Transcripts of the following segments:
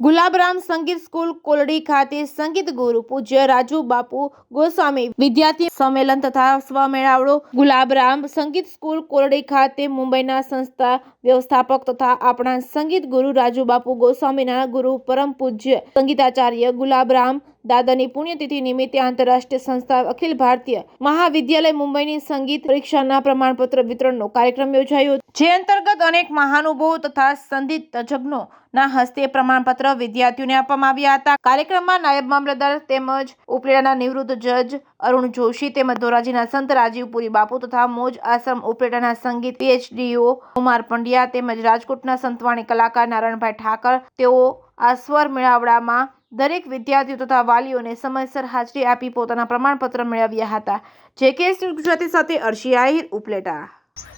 ગુલાબરામ સંગીત સ્કૂલ કોલડી ખાતે સંગીત ગુરુ પૂજ્ય રાજુ બાપુ ગોસ્વામી વિદ્યાર્થી સંમેલન તથા સ્વમેળાવડો ગુલાબરામ સંગીત સ્કૂલ કોલડી ખાતે મુંબઈના સંસ્થા વ્યવસ્થાપક તથા આપણા સંગીત ગુરુ રાજુ બાપુ ગોસ્વામીના ગુરુ પરમ પૂજ્ય સંગીતાચાર્ય ગુલાબરામ દાદાની પુણ્યતિથિ નિમિત્તે આંતરરાષ્ટ્રીય સંસ્થા અખિલ ભારતીય મહાવિદ્યાલય મુંબઈની સંગીત પરીક્ષાના પ્રમાણપત્ર વિતરણનો કાર્યક્રમ યોજાયો, જે અંતર્ગત અનેક મહાનુભાવો તથા સંગીત તજજ્ઞો ના હસ્તે પ્રમાણપત્ર વિદ્યાર્થીઓને આપવામાં આવ્યા હતા. કાર્યક્રમમાં નાયબ મામલતદાર તેમજ ઉપલેટાના નિવૃત્ત જજ અરુણ જોશી તેમજ ધોરાજીના સંત રાજીવપુરી બાપુ તથા મોજ આશ્રમ ઉપલેટાના સંગીત પીએચડીઓ કુમાર પંડ્યા તેમજ રાજકોટના સંતવાણી કલાકાર નારાયણભાઈ ઠાકર તેઓ આ સ્વર મેળાવડામાં દરેક વિદ્યાર્થીઓ તથા વાલીઓને સમયસર હાજરી આપી પોતાના પ્રમાણપત્ર મેળવ્યા હતા. JK ગુજરાતી સાથે અર્શી આહિર, ઉપલેટા.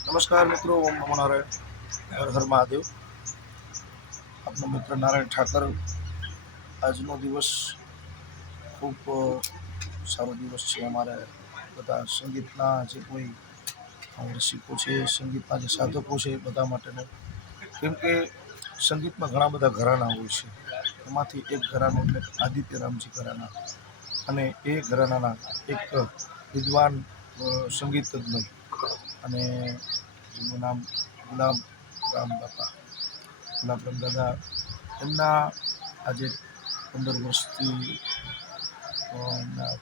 નમસ્કાર મિત્રો, ઓમ નમો નારાયણ, હર હર મહાદેવ. આપનો મિત્ર નારાયણ ઠાકર. આજનો દિવસ ખૂબ સારો દિવસ છે. અમારે બધા સંગીતના જે કોઈ રસિકો છે, સંગીતના જે સાધકો છે, બધા માટેનો. કેમ કે સંગીતમાં ઘણા બધા ઘરાના હોય છે. એમાંથી એક ઘરાનું એટલે આદિત્ય રામજી ઘરાના, અને એ ઘરાનાના એક વિદ્વાન સંગીતજ્ઞ અને જેનું નામ ગુલાબરામ દાદા, એમના આજે 15 વર્ષથી એમના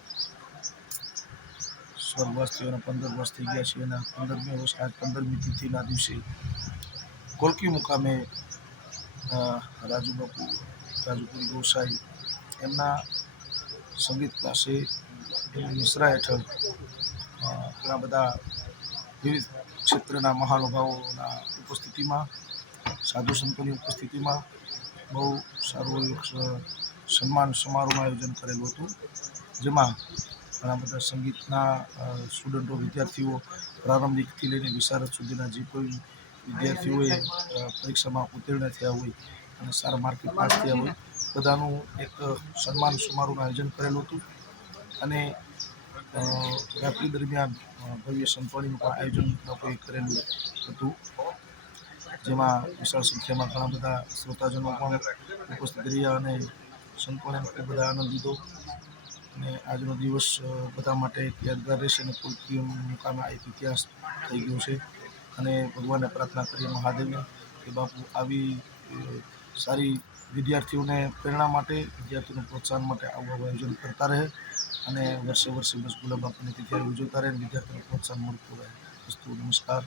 સ્વર્ગવાસ થયો, 15 વર્ષ થઈ ગયા છે. એના 15મી વર્ષ, આજ 15મી તિથિના દિવસે કોલકી મુકામે રાજુપુરી ગોસાઈ એમના સંગીત ક્લાસે એમની નિશ્રા હેઠળ ઘણા બધા વિવિધ ક્ષેત્રના મહાનુભાવોના ઉપસ્થિતિમાં, સાધુ સંતોની ઉપસ્થિતિમાં બહુ સારું એવું સન્માન સમારોહનું આયોજન કરેલું હતું, જેમાં ઘણા બધા સંગીતના સ્ટુડન્ટો, વિદ્યાર્થીઓ, પ્રારંભિકથી લઈને વિશારદ સુધીના જે કોઈ વિદ્યાર્થીઓએ પરીક્ષામાં ઉત્તીર્ણ થયા હોય અને સારા માર્કે પાસ થયા હોય, બધાનું એક સન્માન સમારોહનું આયોજન કરેલું હતું. અને રાત્રિ દરમિયાન ભવ્ય સંતવાણીનું પણ આયોજન લોકોએ કરેલું હતું, જેમાં વિશાળ સંખ્યામાં ઘણા બધા શ્રોતાજનો પણ ઉપસ્થિત રહ્યા અને સંતવાણીનો ખૂબ બધા આનંદ લીધો. અને આજનો દિવસ બધા માટે એક યાદગાર રહેશે અને કોલકી મુકામે એક ઇતિહાસ થઈ ગયો છે. અને ભગવાનને પ્રાર્થના કરીએ મહાદેવને કે બાપુ આવી સારી વિદ્યાર્થીઓને પ્રેરણા માટે, વિદ્યાર્થીઓને પ્રોત્સાહન માટે આવું આયોજન કરતા રહે અને વર્ષે વર્ષે બસ ગુલાબ બાપુની તિથિ ઉજવતા રહે અને વિદ્યાર્થીઓને પ્રોત્સાહન મળતું રહે. નમસ્કાર.